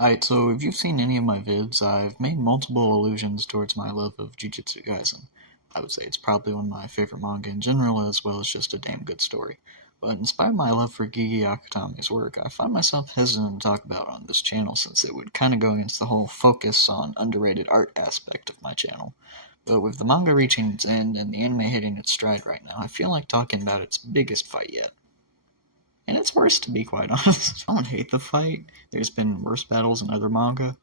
Alright, so if you've seen any of my vids, I've made multiple allusions towards my love of Jujutsu Kaisen. I would say it's probably one of my favorite manga in general, as well as just a damn good story. But in spite of my love for Gege Akutami's work, I find myself hesitant to talk about it on this channel since it would kinda go against the whole focus on underrated art aspect of my channel. But with the manga reaching its end and the anime hitting its stride right now, I feel like talking about its biggest fight yet. And it's worse, to be quite honest. I don't hate the fight. There's been worse battles in other manga,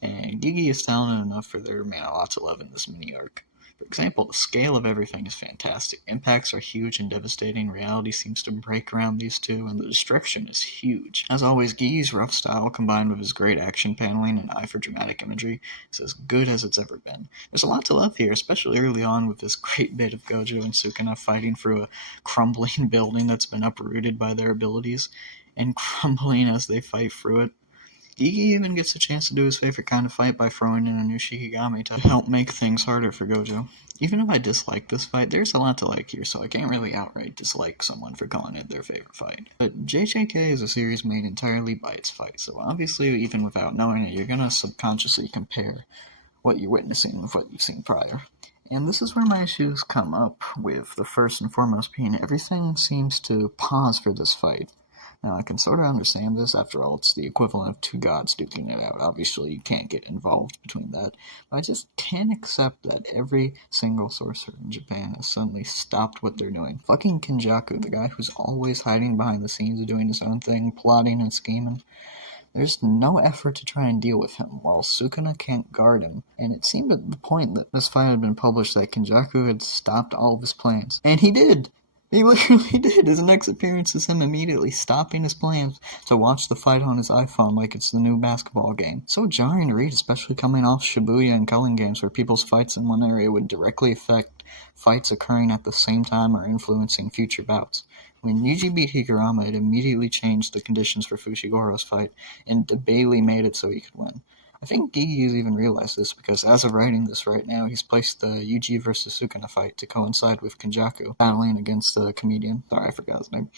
and Gege is talented enough for there to remain a lot to love in this mini arc. For example, the scale of everything is fantastic. Impacts are huge and devastating, reality seems to break around these two, and the destruction is huge. As always, Gege's rough style combined with his great action paneling and eye for dramatic imagery is as good as it's ever been. There's a lot to love here, especially early on with this great bit of Gojo and Sukuna fighting through a crumbling building that's been uprooted by their abilities, and crumbling as they fight through it. Gege even gets a chance to do his favorite kind of fight by throwing in a new Shikigami to help make things harder for Gojo. Even if I dislike this fight, there's a lot to like here, so I can't really outright dislike someone for calling it their favorite fight. But JJK is a series made entirely by its fight, so obviously, even without knowing it, you're gonna subconsciously compare what you're witnessing with what you've seen prior. And this is where my issues come up, with the first and foremost being everything seems to pause for this fight. Now, I can sort of understand this. After all, it's the equivalent of two gods duking it out. Obviously, you can't get involved between that. But I just can't accept that every single sorcerer in Japan has suddenly stopped what they're doing. Fucking Kenjaku, the guy who's always hiding behind the scenes doing his own thing, plotting and scheming. There's no effort to try and deal with him, while Sukuna can't guard him, and it seemed at the point that this fight had been published that Kenjaku had stopped all of his plans. And he did! He literally did. His next appearance is him immediately stopping his plans to watch the fight on his iPhone like it's the new basketball game. So jarring to read, especially coming off Shibuya and Culling games where people's fights in one area would directly affect fights occurring at the same time or influencing future bouts. When Yuji beat Higurama, it immediately changed the conditions for Fushigoro's fight, and Bailey made it so he could win. I think Gege has even realized this because as of writing this right now, he's placed the Yuji vs. Sukuna fight to coincide with Kenjaku battling against the comedian. Sorry, I forgot his name.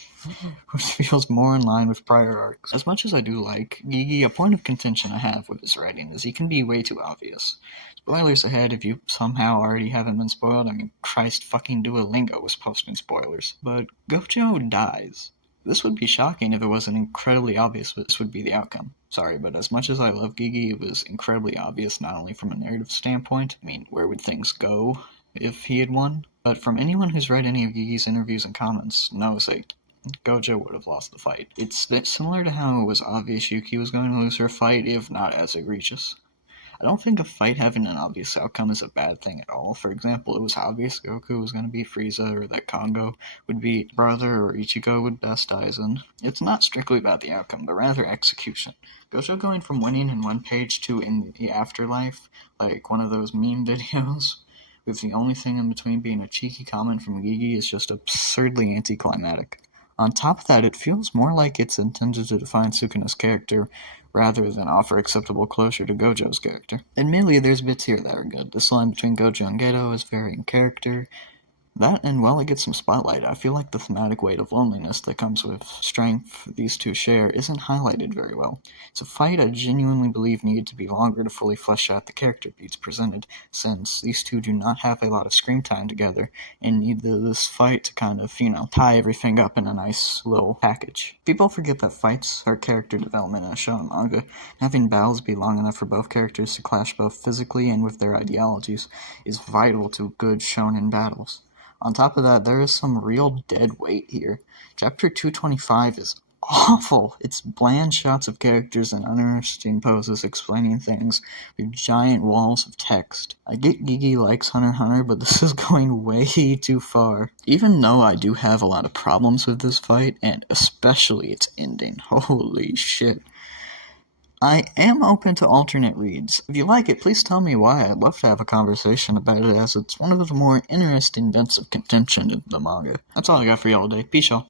Which feels more in line with prior arcs. As much as I do like Gege, a point of contention I have with his writing is he can be way too obvious. Spoilers ahead if you somehow already haven't been spoiled. I mean, Christ fucking Duolingo was posting spoilers. But Gojo dies. This would be shocking if it wasn't incredibly obvious this would be the outcome. Sorry, but as much as I love Gege, it was incredibly obvious not only from a narrative standpoint, I mean, where would things go if he had won? But from anyone who's read any of Gege's interviews and comments knows that Gojo would have lost the fight. It's similar to how it was obvious Yuki was going to lose her fight, if not as egregious. I don't think a fight having an obvious outcome is a bad thing at all. For example, it was obvious Goku was going to beat Frieza, or that Kongo would beat Brother, or Ichigo would best Aizen. It's not strictly about the outcome, but rather execution. Gojo going from winning in one page to in the afterlife, like one of those meme videos, with the only thing in between being a cheeky comment from Gege, is just absurdly anticlimactic. On top of that, it feels more like it's intended to define Sukuna's character, rather than offer acceptable closure to Gojo's character. Admittedly, there's bits here that are good. This line between Gojo and Geto is very in character. That, and while it gets some spotlight, I feel like the thematic weight of loneliness that comes with strength these two share isn't highlighted very well. It's a fight I genuinely believe needed to be longer to fully flesh out the character beats presented, since these two do not have a lot of screen time together, and need this fight to kind of, tie everything up in a nice little package. People forget that fights are character development in a shonen manga. Having battles be long enough for both characters to clash both physically and with their ideologies is vital to good shonen battles. On top of that, there is some real dead weight here. Chapter 225 is awful. It's bland shots of characters and uninteresting poses explaining things with giant walls of text. I get Gege likes Hunter x Hunter, but this is going way too far. Even though I do have a lot of problems with this fight, and especially its ending, holy shit. I am open to alternate reads. If you like it, please tell me why. I'd love to have a conversation about it, as it's one of the more interesting bits of contention in the manga. That's all I got for y'all today. Peace, y'all.